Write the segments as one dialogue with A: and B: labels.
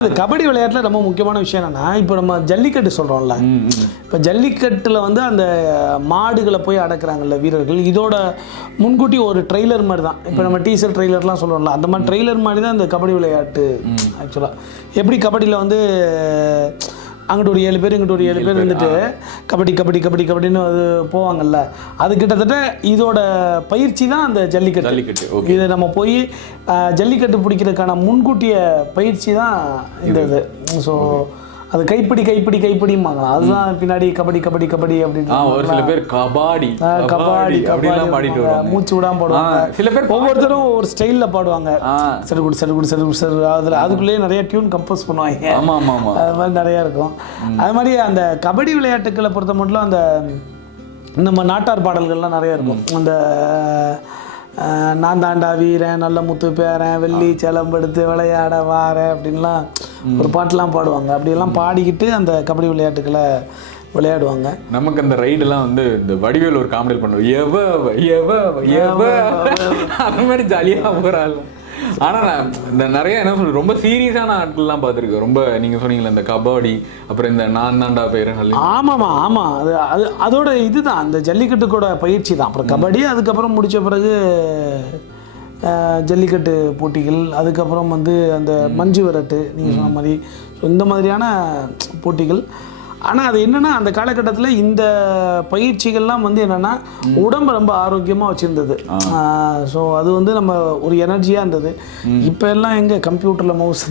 A: இந்த கபடி விளையாட்டில் ரொம்ப முக்கியமான விஷயம் என்னன்னா இப்போ நம்ம ஜல்லிக்கட்டு சொல்கிறோம்ல. இப்போ ஜல்லிக்கட்டில் வந்து அந்த மாடுகளை போய் அடக்குறாங்கல்ல வீரர்கள். இதோட முன்கூட்டி ஒரு ட்ரெய்லர் மாதிரி தான் இப்போ நம்ம டீசர் ட்ரெய்லர்லாம் சொல்கிறோம்ல அந்த மாதிரி ட்ரெய்லர் மாதிரி தான் இந்த கபடி விளையாட்டு ஆக்சுவலாக எப்படி கபடியில் வந்து அங்கிட்டு ஒரு ஏழு பேர் இங்கிட்டு ஒரு ஏழு பேர் இருந்துட்டு கபடி கபடி கபடி கபடின்னு அது போவாங்கல்ல. அது கிட்டத்தட்ட இதோட பயிற்சி தான் அந்த ஜல்லிக்கட்டு.
B: ஜல்லிக்கட்டு
A: இது நம்ம போய் ஜல்லிக்கட்டு பிடிக்கிறதுக்கான முன்கூட்டிய பயிற்சி தான் இந்த இது. ஸோ அது கைப்பிடி கைப்பிடி கைப்பிடிம்பாங்க அதுதான் பின்னாடி கபடி கபடி கபடி அப்படின்னு
B: ஒரு சில பேர் கபாடி
A: கபாடி
B: அப்படிலாம் பாடிட்டு வருவாங்க.
A: மூச்சு விடாம பாடுவாங்க.
B: சில பேர்
A: ஒவ்வொருத்தரும் ஒரு ஸ்டைலில் பாடுவாங்க.
B: ஆ.
A: சரி குடு சரி அதில் அதுக்குள்ளேயே நிறைய டியூன் கம்போஸ் பண்ணுவாங்க.
B: ஆமா ஆமா ஆமா.
A: அது மாதிரி நிறையா இருக்கும். அது மாதிரி அந்த கபடி விளையாட்டுக்களை பொறுத்த மட்டும் அந்த நம்ம நாட்டார் பாடல்கள்லாம் நிறைய இருக்கும். அந்த நான் தாண்டா வீரன் நல்ல முத்து பேரன் வெள்ளி செலம்பெடுத்து விளையாட வாரேன் அப்படின்லாம் ஒரு பாட்டெலாம் பாடுவாங்க. அப்படியெல்லாம் பாடிக்கிட்டு அந்த கபடி விளையாட்டுக்களை விளையாடுவாங்க.
B: நமக்கு அந்த ரைடெல்லாம் வந்து இந்த வடிவேல் ஒரு காமெடி பண்ணுவோம் எவ எவ எவ அந்த மாதிரி ஜாலியா போகிறாள் ஆனால் நான் இந்த நிறைய என்ன சொல்றது ரொம்ப சீரியஸான ஆட்கள்லாம் பார்த்துருக்கேன். ரொம்ப நீங்க சொன்னீங்களே இந்த கபடி அப்புறம் இந்த நான் தாண்டா பேரு நல்ல
A: ஆமாம்மா ஆமாம் அது அது அதோட இதுதான். அந்த ஜல்லிக்கட்டுக்கூட பயிற்சி தான். அப்புறம் கபடி அதுக்கப்புறம் முடிச்ச பிறகு ஜல்லிக்கட்டு போட்டிகள் அதுக்கப்புறம் வந்து அந்த மஞ்சு விரட்டு நீங்கள் சொன்ன மாதிரி. ஸோ இந்த மாதிரியான போட்டிகள். ஆனால் அது என்னென்னா அந்த காலகட்டத்தில் இந்த பயிற்சிகள்லாம் வந்து என்னென்னா உடம்பை ரொம்ப ஆரோக்கியமாக வச்சுருந்தது. ஸோ அது வந்து நம்ம ஒரு எனர்ஜியாக இருந்தது. இப்போ எல்லாம் எங்கே கம்ப்யூட்டரில் மவுஸ்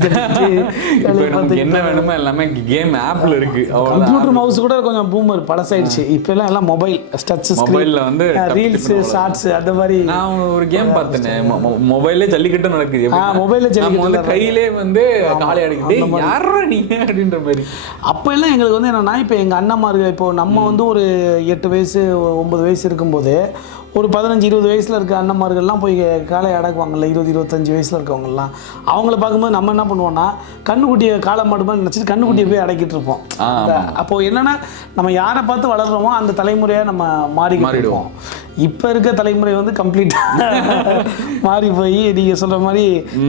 B: என்ன வேணுமோ எல்லாமே கேம் ஆப்ல இருக்கு.
A: கம்ப்யூட்டர் மவுஸ் கூட கொஞ்சம் பூமர் பழசாயிடுச்சு. இப்போ எல்லாம் எல்லாம் மொபைல் டச்
B: மொபைல்ல வந்து
A: ரீல்ஸ் ஷார்ட்ஸ் அந்த மாதிரி
B: நான் ஒரு கேம் பார்த்தேனே. மொபைல்லே ஜல்லிக்கட்டு நடக்குது
A: ஆ,
B: எப்படின்னா,
A: mobile ல
B: நம்ம
A: ஜல்லிக்கட்டு
B: வந்து கையிலே வந்து காலை அடிக்கிட்டு யாரா நீ? அப்படின்ற மாதிரி.
A: அப்போ எல்லாம் எங்களுக்கு வந்து என்னன்னா இப்போ எங்கள் அண்ணன்மார்கள் இப்போ நம்ம வந்து ஒரு எட்டு வயசு ஒன்பது வயசு இருக்கும்போது ஒரு பதினஞ்சு இருபது வயசில் இருக்க அண்ணன்மார்கள்லாம் போய் காலை அடக்குவாங்கல்ல இருபது இருபத்தஞ்சு வயசில் இருக்கவங்கலாம் அவங்கள பார்க்கும்போது நம்ம என்ன பண்ணுவோம்னா கண்ணுக்குட்டியை காலை மாடுமா நினச்சிட்டு கண்ணுக்குட்டியை போய் அடக்கிட்டு இருப்போம்.
B: ஆ,
A: அந்த- அப்போ என்னன்னா நம்ம யாரை பார்த்து வளர்றோமோ அந்த தலைமுறையாக நம்ம மாறிக்கிட்டு இருப்போம். இப்போ இருக்க தலைமுறை வந்து கம்ப்ளீட்டாக மாறி போய் நீங்கள் சொல்கிற மாதிரி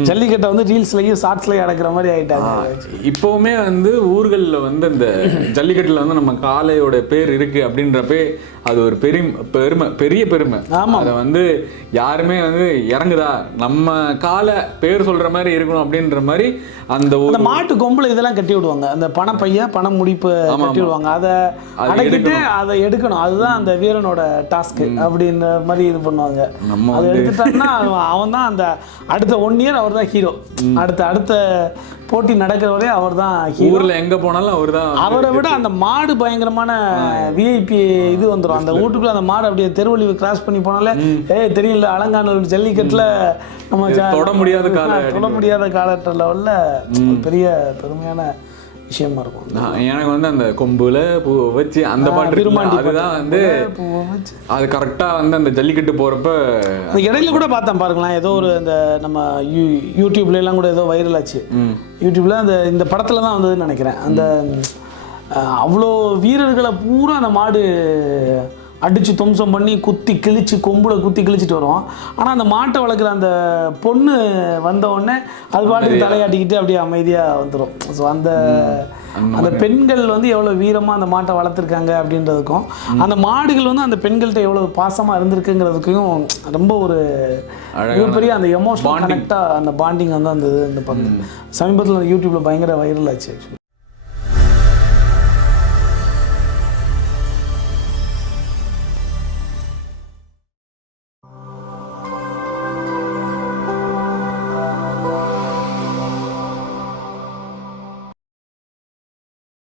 A: ஜல்லிக்கட்டை வந்து ரீல்ஸ்லையும் ஷார்ட்ஸ்லையும் அடக்கிற மாதிரி ஆயிட்டாங்க.
B: இப்போவுமே வந்து ஊர்கள்ல வந்து இந்த ஜல்லிக்கட்டுல வந்து நம்ம காளையோட பேர் இருக்கு அப்படின்றப்பே அது ஒரு பெரிய பெருமை பெரிய பெருமை.
A: ஆமா.
B: அதை வந்து யாருமே வந்து இறங்குதா? நம்ம காலை பேர் சொல்ற மாதிரி இருக்கணும் அப்படின்ற மாதிரி அந்த ஒரு
A: அந்த மாட்டு கொம்புல இதெல்லாம் கட்டி விடுவாங்க. அந்த பணப்பைய பணம் முடிப்பு கட்டி விடுவாங்க. அதை
B: அதை
A: அடக்கிட்டு அதை எடுக்கணும். அதுதான் அந்த வீரனோட டாஸ்க் அப்படின்ற மாதிரி இது பண்ணுவாங்க. அதை எடுத்துட்டான்னா அவன் தான் அந்த அடுத்த ஒன் இயர் அவர் தான் ஹீரோ அடுத்த அடுத்த போட்டி நடக்கிற வரை அவர் தான்
B: ஊர்ல எங்க போனாலும் அவர்தான்
A: அவரை விட அந்த மாடு பயங்கரமான விஐபி இது வந்துடும் அந்த வீட்டுக்குள்ள அந்த மாடு அப்படியே தெருவழி கிராஸ் பண்ணி போனாலே ஏய் தெரியல அலங்காநல்லூர் ஜல்லிக்கட்டுல நம்ம
B: தொட முடியாத கால
A: தொட முடியாத காலட்ட லெவலில் ஒரு பெரிய பெருமையான விஷயமா இருக்கும்
B: நான் எனக்கு வந்து அந்த கொம்புல பூ வச்சு அந்த பாட்டு
A: விரும்மாண்டி
B: அதுதான் வந்து
A: பூவை.
B: அது கரெக்டா வந்து அந்த ஜல்லிக்கட்டு போறப்ப
A: அந்த இடையில கூட பார்த்தேன் பாருங்களேன். ஏதோ ஒரு இந்த நம்ம யூ யூடியூப்ல எல்லாம் கூட ஏதோ வைரல் ஆச்சு.
B: ம்.
A: யூடியூப்ல அந்த இந்த படத்துல தான் வந்ததுன்னு நினைக்கிறேன். அந்த அவ்வளோ வீரர்களை பூரா அந்த மாடு அடிச்சு தும்சம் பண்ணி குத்தி கிழிச்சு கொம்புல குத்தி கிழிச்சிட்டு வரும் ஆனால் அந்த மாட்டை வளர்க்குற அந்த பொண்ணு வந்த உடனே அது பாட்டுக்கு தலையாட்டிக்கிட்டு அப்படியே அமைதியாக வந்துடும் ஸோ அந்த அந்த பெண்கள் வந்து எவ்வளோ வீரமாக அந்த மாட்டை வளர்த்துருக்காங்க அப்படின்றதுக்கும் அந்த மாடுகள் வந்து அந்த பெண்கள்கிட்ட எவ்வளோ பாசமாக இருந்திருக்குங்கிறதுக்கும் ரொம்ப ஒரு மிகப்பெரிய அந்த எமோஷனல் கனெக்டாக அந்த பாண்டிங் வந்து அந்த இது இந்த பக்கம் சமீபத்தில் யூடியூப்ல பயங்கர வைரல் ஆச்சு actually.